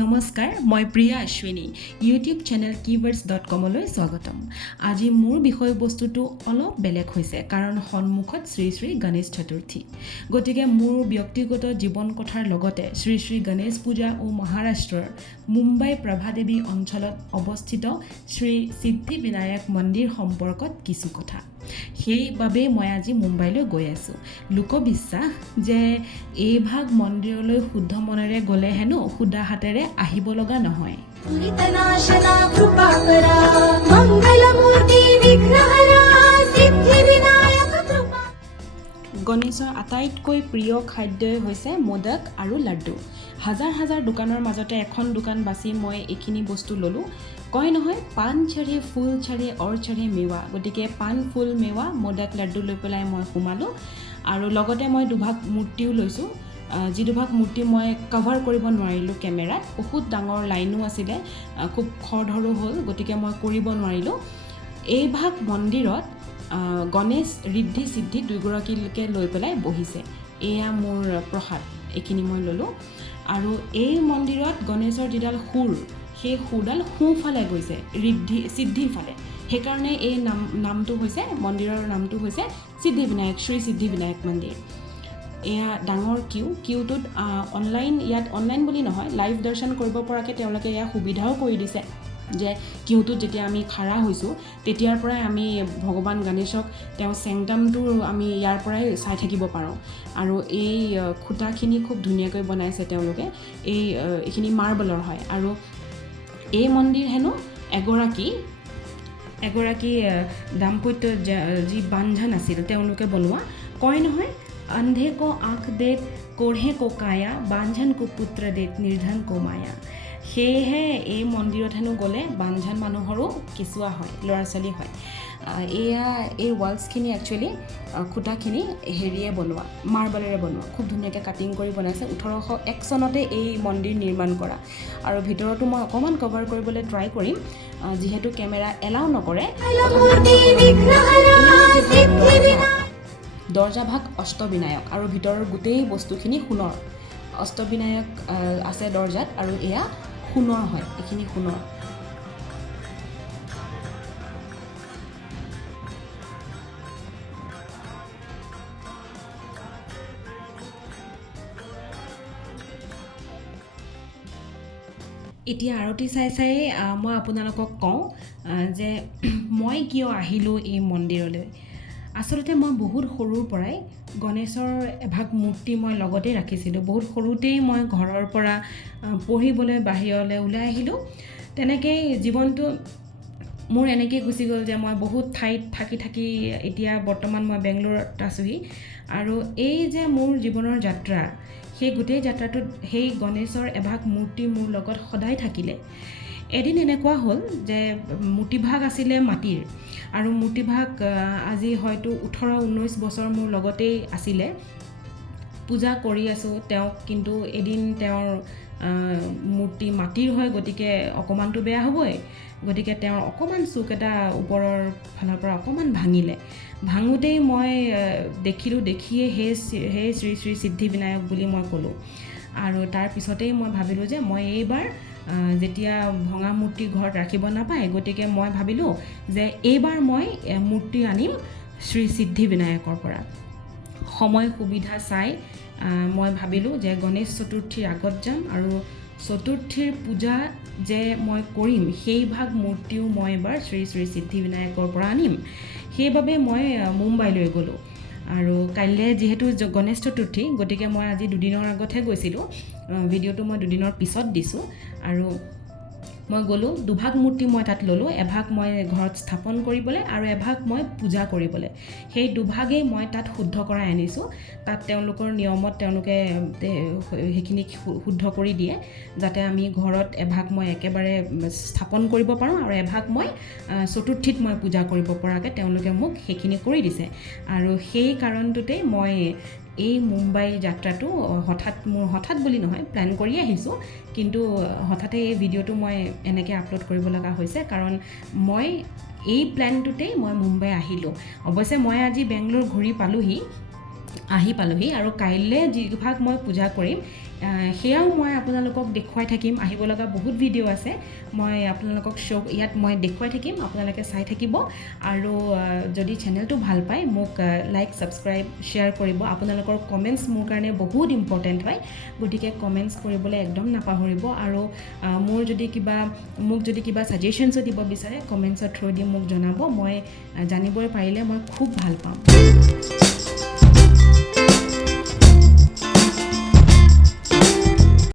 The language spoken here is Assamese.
নমস্কাৰ মই Priya Ashwini YouTube channel keywords.com লৈ স্বাগতম আজি মোৰ বিষয়বস্তুটো অলপ বেলেগ হৈছে কাৰণ সন্মুখত শ্ৰী শ্ৰী গণেশ চতুৰ্থী গতিকে মোৰ ব্যক্তিগত জীৱন কথাৰ লগতে শ্ৰী শ্ৰী গণেশ পূজা ও মহাৰাষ্ট্ৰৰ মুম্বাই প্ৰভাদেৱী অঞ্চলত অৱস্থিত শ্ৰী সিদ্ধিবিনায়ক মন্দিৰ সম্পৰ্কত কিছু কথা সেইবাবে মই আজি মুম্বাইলৈ গৈ আছো লোকবিশ্বাস যে এই ভাগ মন্দিৰলৈ শুদ্ধ মনেৰে গলে হেনো শুদ্ধা হাতেৰে আহিব লগা নহয় পুৰিতনাশনা কৃপা কৰা মংগল মূৰ্তি বিঘ্নহৰা সিদ্ধিবিনায়ক কৃপা গণেশৰ আটাইতকৈ প্ৰিয় খাদ্যই হৈছে মোদক আৰু লাড্ডু হাজাৰ হাজাৰ দোকানৰ মাজতে এখন দোকান বাছি মই এইখিনি বস্তু ললো কয় নহয় পান চঢ়ে ফুল চঢ়ে অৰ চঢ়ে মেৱা গতিকে পান ফুল মেৱা মোদক লাড্ডু লৈ পেলাই মই সোমালোঁ আৰু লগতে মই দুভাগ মূৰ্তিও লৈছোঁ যি দুভাগ মূৰ্তি মই কভাৰ কৰিব নোৱাৰিলোঁ কেমেৰাত বহুত ডাঙৰ লাইনো আছিলে খুব খৰধৰো হ'ল গতিকে মই কৰিব নোৱাৰিলোঁ এই ভাগ মন্দিৰত গণেশ ঋদ্ধি সিদ্ধি দুইগৰাকীলৈকে লৈ পেলাই বহিছে এয়া মোৰ প্ৰসাদ এইখিনি মই ল'লোঁ আৰু এই মন্দিৰত গণেশৰ যিডাল সুৰ সেই সুৰডাল সোঁফালে গৈছে ঋদ্ধি সিদ্ধিৰ ফালে সেইকাৰণে এই নামটো হৈছে মন্দিৰৰ নামটো হৈছে সিদ্ধিবিনায়ক শ্ৰী সিদ্ধিবিনায়ক মন্দিৰ এয়া ডাঙৰ কিউটোত ইয়াত অনলাইন বুলি নহয় লাইভ দৰ্শন কৰিব পৰাকৈ তেওঁলোকে এয়া সুবিধাও কৰি দিছে যে কিউটোত যেতিয়া আমি খাৰা হৈছোঁ তেতিয়াৰ পৰাই আমি ভগৱান গণেশক তেওঁ চেংটামটো আমি ইয়াৰ পৰাই চাই থাকিব পাৰোঁ আৰু এই খুঁটাখিনি খুব ধুনীয়াকৈ বনাইছে তেওঁলোকে এইখিনি মাৰ্বলৰ হয় আৰু এই মন্দিৰ হেনো এগৰাকী দাম্পত্য যি বান্ধন আছিল তেওঁলোকে বনোৱা কয় নহয় अंधे को आँख देत कोढ़े को काया बांझन को पुत्र देत निर्धन को माया সেয়েহে এই মন্দিৰত হেনো গ'লে বাঞ্ঝন মানুহৰো কেঁচুৱা হয় ল'ৰা ছোৱালী হয় এই ৱালছখিনি একচুৱেলি খুঁটাখিনি হেৰিয়ে বনোৱা মাৰ্বলেৰে বনোৱা খুব ধুনীয়াকৈ কাটিং কৰি বনাইছে 1801 চনতে এই মন্দিৰ নিৰ্মাণ কৰা আৰু ভিতৰতো মই অকণমান কভাৰ কৰিবলৈ ট্ৰাই কৰিম যিহেতু কেমেৰা এলাউ নকৰে দৰ্জা ভাগ অষ্টবিনায়ক আৰু ভিতৰৰ গোটেই বস্তুখিনি সোণৰ অষ্টবিনায়ক আছে দৰ্জাত আৰু এয়া সোণৰ হয় এইখিনি সোণৰ এতিয়া আৰতি চাই মই আপোনালোকক কওঁ যে মই কিয় আহিলোঁ এই মন্দিৰলৈ আচলতে মই বহুত সৰুৰ পৰাই গণেশৰ এভাগ মূৰ্তি মই লগতে ৰাখিছিলোঁ বহুত সৰুতেই মই ঘৰৰ পৰা পঢ়িবলৈ বাহিৰলৈ ওলাই আহিলোঁ তেনেকৈ জীৱনটো মোৰ এনেকৈ গুচি গ'ল যে মই বহুত ঠাইত থাকি এতিয়া বৰ্তমান মই বেংগলোৰত আছোঁহি আৰু এই যে মোৰ জীৱনৰ যাত্ৰা সেই গোটেই যাত্ৰাটোত সেই গণেশৰ এভাগ মূৰ্তি মোৰ লগত সদায় থাকিলে এদিন এনেকুৱা হ'ল যে মূৰ্তিভাগ আছিলে মাটিৰ আৰু মূৰ্তিভাগ আজি হয়তো 18-19 বছৰ মোৰ লগতেই আছিলে পূজা কৰি আছোঁ তেওঁক কিন্তু এদিন তেওঁৰ মূৰ্তি মাটিৰ হয় গতিকে অকণমানটো বেয়া হ'বই গতিকে তেওঁৰ অকণমান চুক এটা ওপৰৰ ফালৰ পৰা অকণমান ভাঙোতেই মই দেখিয়ে হে শ্ৰী শ্ৰী সিদ্ধিবিনায়ক বুলি মই ক'লোঁ আৰু তাৰ পিছতেই মই ভাবিলোঁ যে মই এইবাৰ যেতিয়া ভঙা মূৰ্তি ঘৰত ৰাখিব নাপায় গতিকে মই ভাবিলোঁ যে এইবাৰ মই মূৰ্তি আনিম শ্ৰী সিদ্ধিবিনায়কৰ পৰা সময় সুবিধা চাই মই ভাবিলোঁ যে গণেশ চতুৰ্থীৰ আগত যাম আৰু চতুৰ্থীৰ পূজা যে মই কৰিম সেই ভাগ মূৰ্তিও মই এবাৰ শ্ৰী শ্ৰী সিদ্ধিবিনায়কৰ পৰা আনিম সেইবাবে মই মুম্বাইলৈ গ'লোঁ আৰু কাইলৈ যিহেতু গণেশ চতুৰ্থী গতিকে মই আজি দুদিনৰ আগতহে গৈছিলোঁ ভিডিঅ'টো মই দুদিনৰ পিছত দিছোঁ আৰু মই গ'লোঁ দুভাগ মূৰ্তি মই তাত ল'লোঁ এভাগ মই ঘৰত স্থাপন কৰিবলৈ আৰু এভাগ মই পূজা কৰিবলৈ সেই দুভাগেই মই তাত শুদ্ধ কৰাই আনিছোঁ তাত তেওঁলোকৰ নিয়মত তেওঁলোকে সেইখিনি শুদ্ধ কৰি দিয়ে যাতে আমি ঘৰত এভাগ মই একেবাৰে স্থাপন কৰিব পাৰোঁ আৰু এভাগ মই চতুৰ্থীত মই পূজা কৰিব পৰাকৈ তেওঁলোকে মোক সেইখিনি কৰি দিছে আৰু সেই কাৰণটোতেই মই এই মুম্বাই যাত্ৰাটো হঠাৎ বুলি নহয় প্ল্যান কৰি আহিছোঁ কিন্তু হঠাতে এই ভিডিঅ'টো মই এনেকৈ আপলোড কৰিব লগা হৈছে কাৰণ মই এই প্ল্যানটোতেই মই মুম্বাই আহিলোঁ অৱশ্যে মই আজি বেংগলোৰ ঘূৰি পালোহি আৰু কাইলৈ যিভাগ মই পূজা কৰিম সেয়াও মই আপোনালোকক দেখুৱাই থাকিম আহিব লগা বহুত ভিডিঅ' আছে মই আপোনালোকক ইয়াত মই দেখুৱাই থাকিম আপোনালোকে চাই থাকিব আৰু যদি চেনেলটো ভাল পায় মোক লাইক ছাবস্ক্ৰাইব শ্বেয়াৰ কৰিব আপোনালোকৰ কমেণ্টছ মোৰ কাৰণে বহুত ইম্পৰ্টেণ্ট হয় গতিকে কমেণ্টছ কৰিবলৈ একদম নাপাহৰিব আৰু মোক যদি কিবা ছাজেশ্যনছো দিব বিচাৰে কমেণ্টছৰ থ্ৰু দি মোক জনাব মই জানিবলৈ পাৰিলে মই খুব ভাল পাম